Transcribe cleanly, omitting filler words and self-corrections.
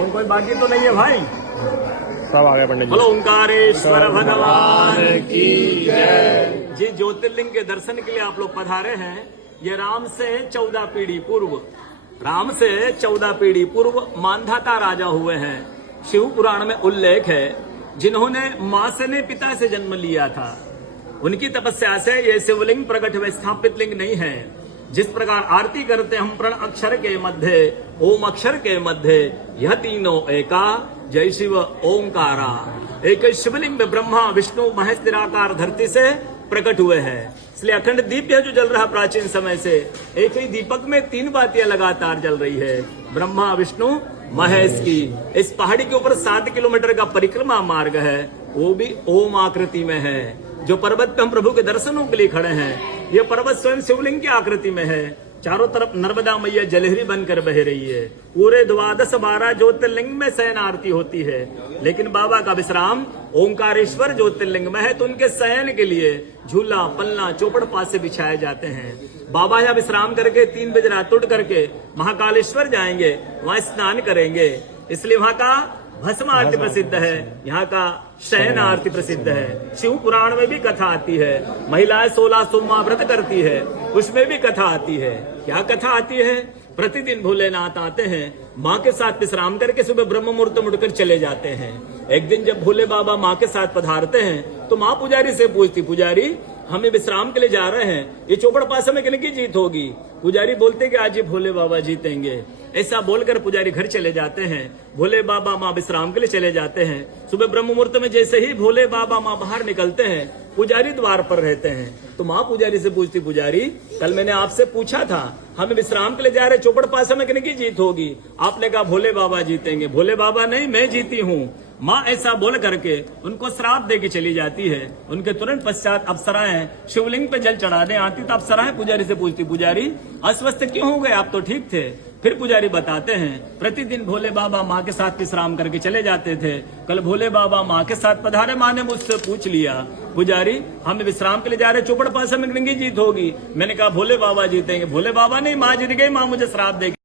और कोई बाकी तो नहीं है भाई? सब आ गए पंडित जी। बोलो ओंकारेश्वर भगवान की जय। जी ज्योतिर्लिंग के दर्शन के लिए आप लोग पधारे हैं। ये राम से 14 पीढ़ी पूर्व, राम से 14 पीढ़ी पूर्व मानधाता राजा हुए हैं। शिव पुराण में उल्लेख है, जिन्होंने मां से ने पिता से जन्म लिया था, उनकी तपस्या से ये शिवलिंग प्रकट हुए, स्थापित लिंग नहीं है। जिस प्रकार आरती करते हम प्रण अक्षर के मध्य, ओम अक्षर के मध्य, यह तीनों एका, जय शिव ओंकारा। एक शिवलिंग में ब्रह्मा विष्णु महेश निराकार धरती से प्रकट हुए हैं। इसलिए अखंड दीप है जो जल रहा प्राचीन समय से, एक ही दीपक में 3 बातियां लगातार जल रही है, ब्रह्मा विष्णु महेश की। इस पहाड़ी के ऊपर 7 किलोमीटर का परिक्रमा मार्ग है, वो भी ओम आकृति में है। जो पर्वत पे हम प्रभु के दर्शनों के लिए खड़े हैं, ये पर्वत स्वयं शिवलिंग की आकृति में है। चारों तरफ नर्मदा मैया जलहरी बनकर बह रही है। पूरे 12 ज्योतिर्लिंग में शयन आरती होती है, लेकिन बाबा का विश्राम ओंकारेश्वर ज्योतिर्लिंग में है, तो उनके शयन के लिए झूला पलना चौपड़ पासे बिछाए जाते हैं। बाबा यहाँ विश्राम करके 3 बजे रात उठ करके महाकालेश्वर जाएंगे, वहां स्नान करेंगे। इसलिए वहां का भस्म आरती प्रसिद्ध है, यहाँ का शयन आरती प्रसिद्ध है। शिव पुराण में भी कथा आती है, महिलाएं 16 सोमवार व्रत करती है, उसमें भी कथा आती है। क्या कथा आती है? प्रतिदिन भोलेनाथ आते हैं, माँ के साथ विश्राम करके सुबह ब्रह्म मुहूर्त में उठकर चले जाते हैं। एक दिन जब भोले बाबा माँ के साथ पधारते हैं, तो माँ पुजारी से पूछती, पुजारी हमें विश्राम के लिए जा रहे हैं, ये चौपड़ पासे में किनकी जीत होगी? पुजारी बोलते कि आज ये भोले बाबा जीतेंगे। ऐसा बोलकर पुजारी घर चले जाते हैं। भोले बाबा माँ विश्राम के लिए चले जाते हैं। सुबह ब्रह्म मुहूर्त में जैसे ही भोले बाबा माँ बाहर निकलते हैं, पुजारी द्वार पर रहते हैं। तो माँ पुजारी से पूछती, पुजारी कल मैंने आपसे पूछा था, हमें विश्राम के लिए जा रहे, चौपड़ पासे में किनकी जीत होगी? आपने कहा भोले बाबा जीतेंगे। भोले बाबा नहीं, मैं जीती हूँ। माँ ऐसा बोल करके उनको श्राप दे के चली जाती है। उनके तुरंत पश्चात अप्सराएं शिवलिंग पे जल चढ़ाने आती, तो अप्सराएं पुजारी से पूछती, पुजारी अस्वस्थ क्यों हो गए, आप तो ठीक थे। फिर पुजारी बताते हैं, प्रतिदिन भोले बाबा माँ के साथ विश्राम करके चले जाते थे। कल भोले बाबा माँ के साथ पधारे, माँ ने मुझसे पूछ लिया, पुजारी हम विश्राम के लिए जा रहे, चौपड़ पासे में किनकी जीत होगी? मैंने कहा भोले बाबा जीतेंगे। भोले बाबा नहीं, माँ जीत गई, माँ मुझे श्राप देगी।